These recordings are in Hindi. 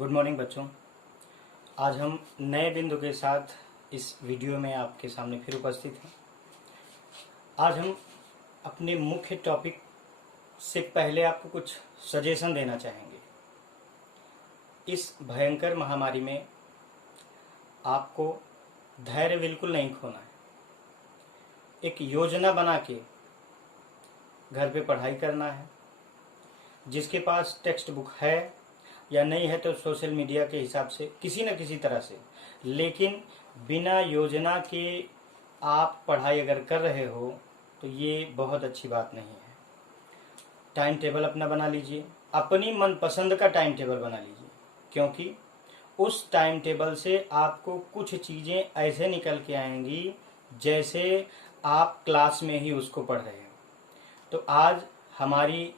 गुड मॉर्निंग बच्चों। आज हम नए बिंदु के साथ इस वीडियो में आपके सामने फिर उपस्थित हैं। आज हम अपने मुख्य टॉपिक से पहले आपको कुछ सजेशन देना चाहेंगे। इस भयंकर महामारी में आपको धैर्य बिल्कुल नहीं खोना है। एक योजना बना के घर पे पढ़ाई करना है। जिसके पास टेक्स्ट बुक है या नहीं है तो सोशल मीडिया के हिसाब से किसी न किसी तरह से, लेकिन बिना योजना के आप पढ़ाई अगर कर रहे हो तो ये बहुत अच्छी बात नहीं है। टाइम टेबल अपना बना लीजिए, अपनी मनपसंद का टाइम टेबल बना लीजिए, क्योंकि उस टाइम टेबल से आपको कुछ चीज़ें ऐसे निकल के आएंगी जैसे आप क्लास में ही उसको पढ़ रहे हो। तो आज हमारी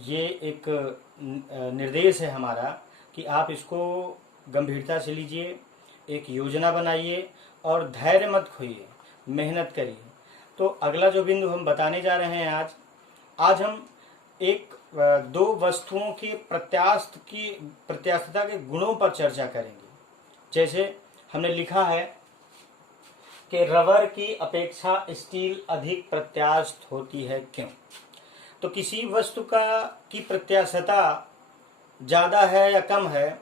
ये एक निर्देश है हमारा कि आप इसको गंभीरता से लीजिए, एक योजना बनाइए और धैर्य मत खोइए, मेहनत करिए। तो अगला जो बिंदु हम बताने जा रहे हैं आज हम एक दो वस्तुओं की प्रत्यास्थता के गुणों पर चर्चा करेंगे। जैसे हमने लिखा है कि रबर की अपेक्षा स्टील अधिक प्रत्यास्थ होती है, क्यों? तो किसी वस्तु की प्रत्यास्थता ज़्यादा है या कम है,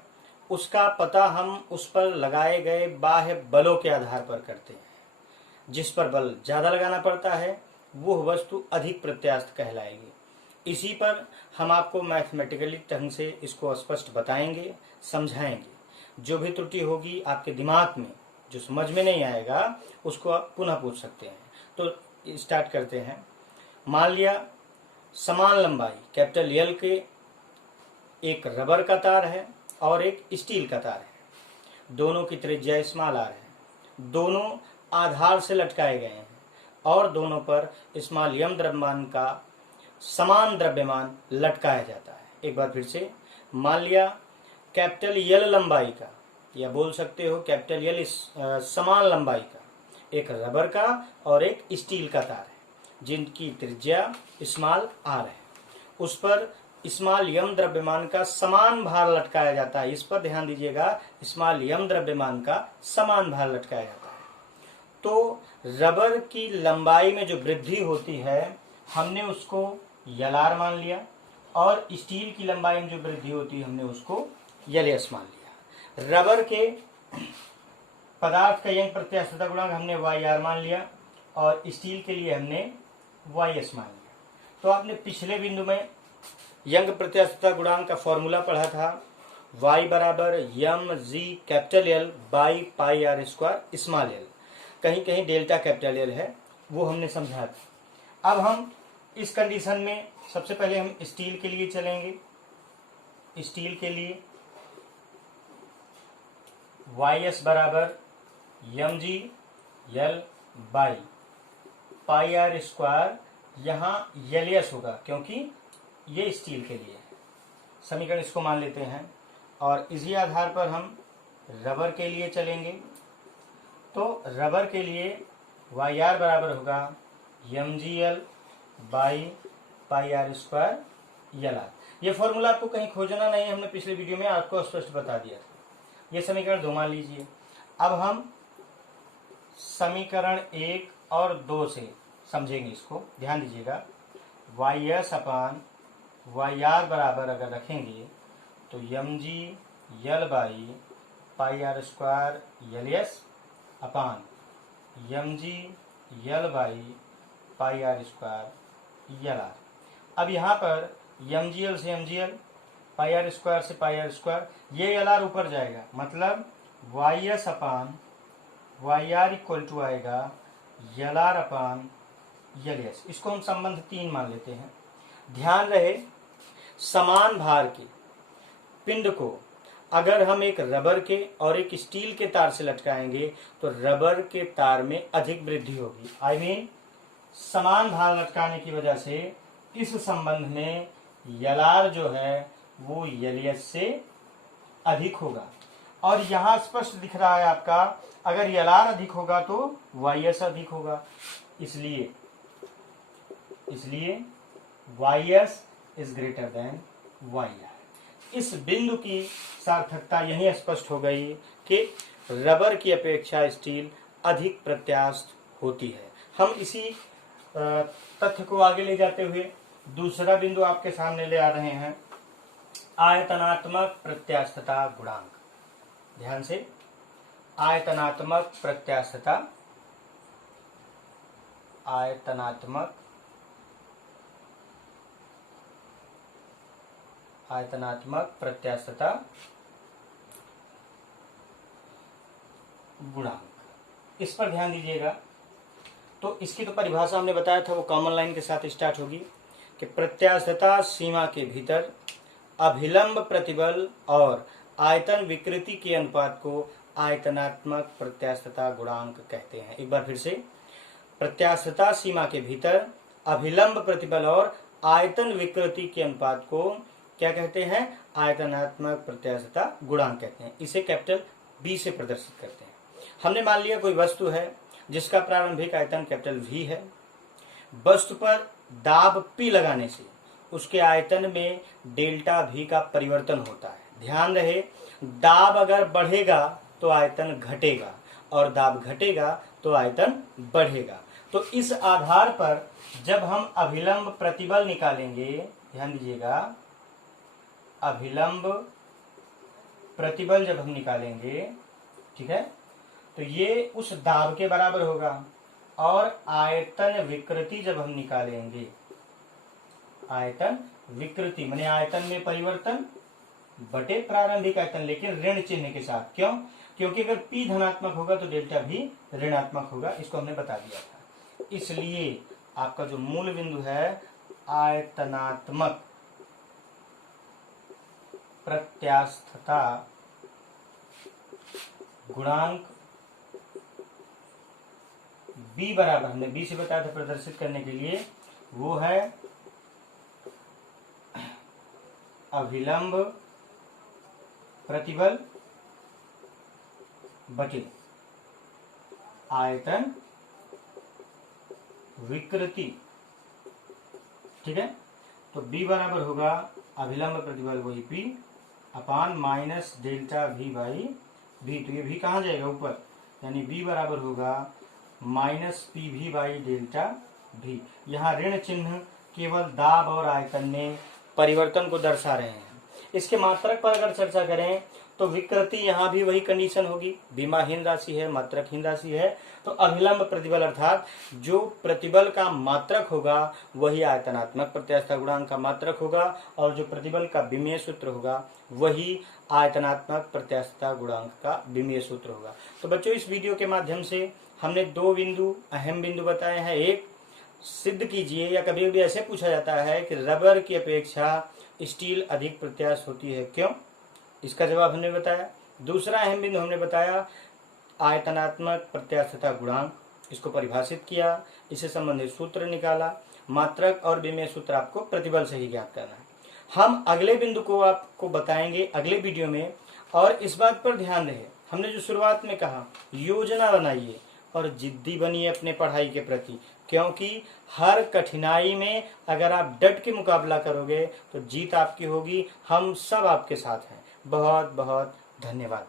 उसका पता हम उस पर लगाए गए बाह्य बलों के आधार पर करते हैं। जिस पर बल ज़्यादा लगाना पड़ता है वो वस्तु अधिक प्रत्यास्थ कहलाएगी। इसी पर हम आपको मैथमेटिकली ढंग से इसको स्पष्ट बताएंगे, समझाएंगे। जो भी त्रुटि होगी आपके दिमाग में, जो समझ में नहीं आएगा, उसको आप पुनः पूछ सकते हैं। तो स्टार्ट करते हैं। मान लिया समान लंबाई कैपिटल एल के एक रबर का तार है और एक स्टील का तार है। दोनों की त्रिज्या स्मॉल आर है। दोनों आधार से लटकाए गए हैं और दोनों पर स्मॉल एम द्रव्यमान का समान द्रव्यमान लटकाया जाता है। एक बार फिर से, मान लिया कैपिटल एल लंबाई का, या बोल सकते हो कैपिटल एल समान लंबाई का एक रबर का और एक स्टील का तार है, जिनकी त्रिज्या स्मॉल आर है। उस पर स्मॉल एम द्रव्यमान का समान भार लटकाया जाता है। इस पर ध्यान दीजिएगा, स्मॉल एम द्रव्यमान का समान भार लटकाया जाता है। तो रबर की लंबाई में जो वृद्धि होती है हमने उसको एल आर मान लिया, और स्टील की लंबाई में जो वृद्धि होती है हमने उसको एल एस मान लिया। रबर के पदार्थ का यंग प्रत्यास्थता गुणांक हमने वाई आर मान लिया और स्टील के लिए हमने वाई एस मान लिया। तो आपने पिछले बिंदु में यंग प्रत्यास्थता गुणांक का फॉर्मूला पढ़ा था, y बराबर M G capital L by pi R square small L. कहीं कहीं डेल्टा कैपिटल एल है, वो हमने समझा था। अब हम इस कंडीशन में सबसे पहले हम स्टील के लिए चलेंगे। स्टील के लिए वाई एस बराबर M G L by pi R square, यहाँ एल एस होगा क्योंकि ये स्टील के लिए है। समीकरण इसको मान लेते हैं और इसी आधार पर हम रबर के लिए चलेंगे। तो रबर के लिए वाई आर बराबर होगा M G L by pi R square L R. ये फॉर्मूला आपको कहीं खोजना नहीं है, हमने पिछले वीडियो में आपको स्पष्ट बता दिया था। ये समीकरण 2 मान लीजिए। अब हम समीकरण 1 और 2 से समझेंगे इसको, ध्यान दीजिएगा। Y S upon Y R बराबर अगर रखेंगे तो M G L by pi R square L S upon M G L by pi R square L R. अब यहाँ पर एम जी एल से M G L, pi R square से पाई आर स्क्वायर, ये एल आर ऊपर जाएगा, मतलब Y S upon Y R equal to आएगा L R upon L S. इसको हम संबंध 3 मान लेते हैं। ध्यान रहे, समान भार के पिंड को अगर हम एक रबर के और एक स्टील के तार से लटकाएंगे तो रबर के तार में अधिक वृद्धि होगी। आई मीन समान भार लटकाने की वजह से इस संबंध में एल आर जो है वो एल एस से अधिक होगा। और यहाँ स्पष्ट दिख रहा है आपका, अगर एल आर अधिक होगा तो वाई एस अधिक होगा। इसलिए Y S is greater than Y R. इस बिंदु की सार्थकता यही स्पष्ट हो गई कि रबर की अपेक्षा स्टील अधिक प्रत्यास्थ होती है। हम इसी तथ्य को आगे ले जाते हुए दूसरा बिंदु आपके सामने ले आ रहे हैं, आयतनात्मक प्रत्यास्थता गुणांक। ध्यान से, आयतनात्मक प्रत्यास्थता, आयतनात्मक प्रत्यास्थता गुणांक, इस पर ध्यान दीजिएगा। तो इसकी तो परिभाषा हमने बताया था, वो कॉमन लाइन के साथ स्टार्ट होगी कि प्रत्यास्थता सीमा के भीतर अभिलंब प्रतिबल और आयतन विकृति के अनुपात को आयतनात्मक प्रत्यास्थता गुणांक कहते हैं। एक बार फिर से, प्रत्यास्थता सीमा के भीतर अभिलंब प्रतिबल और आयतन विकृति के अनुपात को क्या कहते हैं? आयतनात्मक प्रत्यास्थता गुणांक कहते हैं। इसे कैपिटल बी से प्रदर्शित करते हैं। हमने मान लिया कोई वस्तु है जिसका प्रारंभिक आयतन कैपिटल वी है। वस्तु पर दाब P लगाने से उसके आयतन में डेल्टा V का परिवर्तन होता है। ध्यान रहे, दाब अगर बढ़ेगा तो आयतन घटेगा और दाब घटेगा तो आयतन बढ़ेगा। तो इस आधार पर जब हम अभिलंब प्रतिबल निकालेंगे, ध्यान दीजिएगा, अभिलंब प्रतिबल जब हम निकालेंगे, ठीक है, तो ये उस दाब के बराबर होगा। और आयतन विकृति जब हम निकालेंगे, आयतन विकृति माने आयतन में परिवर्तन बटे प्रारंभिक आयतन, लेकिन ऋण चिन्ह के साथ। क्यों? क्योंकि अगर P धनात्मक होगा तो डेल्टा भी ऋणात्मक होगा, इसको हमने बता दिया था। इसलिए आपका जो मूल बिंदु है आयतनात्मक प्रत्यास्थता गुणांक B बराबर, हमने B से बताया था प्रदर्शित करने के लिए, वो है अभिलंब प्रतिबल बटे आयतन विकृति। ठीक है, तो B बराबर होगा अभिलंब प्रतिबल वही P upon minus delta V by V। तो ये V कहाँ जाएगा? ऊपर, यानी B बराबर होगा minus PV by delta V। यहाँ ऋण चिन्ह केवल दाब और आयतन में परिवर्तन को दर्शा रहे हैं। इसके मात्रक पर अगर चर्चा करें तो विकृति यहाँ भी वही कंडीशन होगी, बीमाहीन राशि है, मात्रकहीन राशि है। तो अभिलंब प्रतिबल अर्थात जो प्रतिबल का मात्रक होगा वही आयतनात्मक प्रत्यास्थता गुणांक का मात्रक होगा, और जो प्रतिबल का विमेय सूत्र होगा वही आयतनात्मक प्रत्यास्थता गुणांक का विमेय सूत्र होगा। तो बच्चों, इस वीडियो के माध्यम से हमने दो बिंदु, अहम बिंदु बताए हैं। एक, सिद्ध कीजिए, या कभी कभी ऐसे पूछा जाता है कि रबर की अपेक्षा स्टील अधिक प्रत्यास्थ होती है, क्यों? इसका जवाब हमने बताया। दूसरा अहम बिंदु हमने बताया आयतनात्मक प्रत्यास्थता गुणांक, इसको परिभाषित किया, इससे संबंधित सूत्र निकाला। मात्रक और विमेय सूत्र आपको प्रतिबल से ही ज्ञात करना है। हम अगले बिंदु को आपको बताएंगे अगले वीडियो में। और इस बात पर ध्यान रहे, हमने जो शुरुआत में कहा, योजना बनाइए और जिद्दी बनिए अपने पढ़ाई के प्रति, क्योंकि हर कठिनाई में अगर आप डट के मुकाबला करोगे तो जीत आपकी होगी। हम सब आपके साथ हैं। बहुत बहुत धन्यवाद।